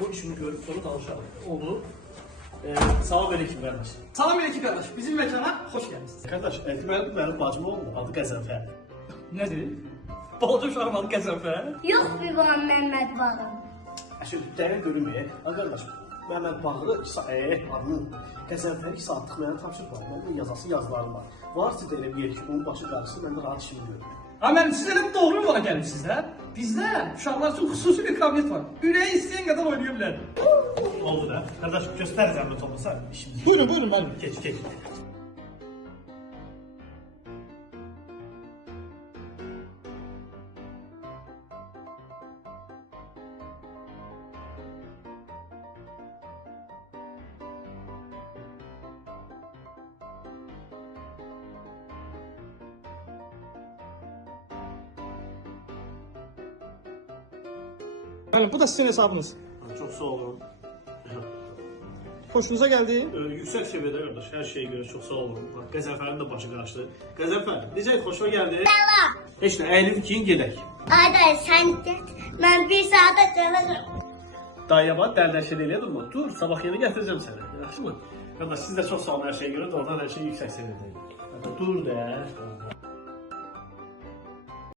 Bu işimi görüp sonra danışalım. Oldu. Salam aleyküm kardeş. Salam aleyküm kardeş. Bizim mekana hoş geldiniz. Kardeş, benim bacım oldu. Adı Qəzənfər. Nedir? Balaca uşağım adı Qəzənfər. Yox bir bana Məhəmməd bağım. Şimdi dərin görünmeye. Arkadaş, Məhəmməd Bağlı adının Qəzənfər 2 saatlıq mənə tapşırıqlar. Mənim yazası yazılarım var. Varsa da elə bir yer ki, onun başı qarışır, mən də rahat işimi görürüm. Ha mən siz elə doğru yola gəlmişsiniz də. Bizdə uşaqlar üçün xüsusi bir qabiliyyət var. Ürəyi istəyən qədər oynaya bilər. Oldu da. Kardeş, göster zahmet olmasa işimizi. Buyurun buyurun müəllim. Geç. Müəllim bu da sizin hesabınız. Çok sağ olun. Xoşunuza gəldi? Yüksek seviyede kardeş, her şeye göre çok sağ olun. Bak Qəzənfərin de başı karıştı. Qəzənfər, necə xoşuma geldi? Heç nə, əyilib giyin gedək. Ayda sən get. Mən bir saata çalışırım. Dayıya bax, dərdəşir eləyədim mi? Dur, sabah yeni gətirəcəm səni. Yaxşı mı? Kardeş, siz de çok sağ olun her şeye göre. Doğrudan her şey yüksek seviyede. Dur de.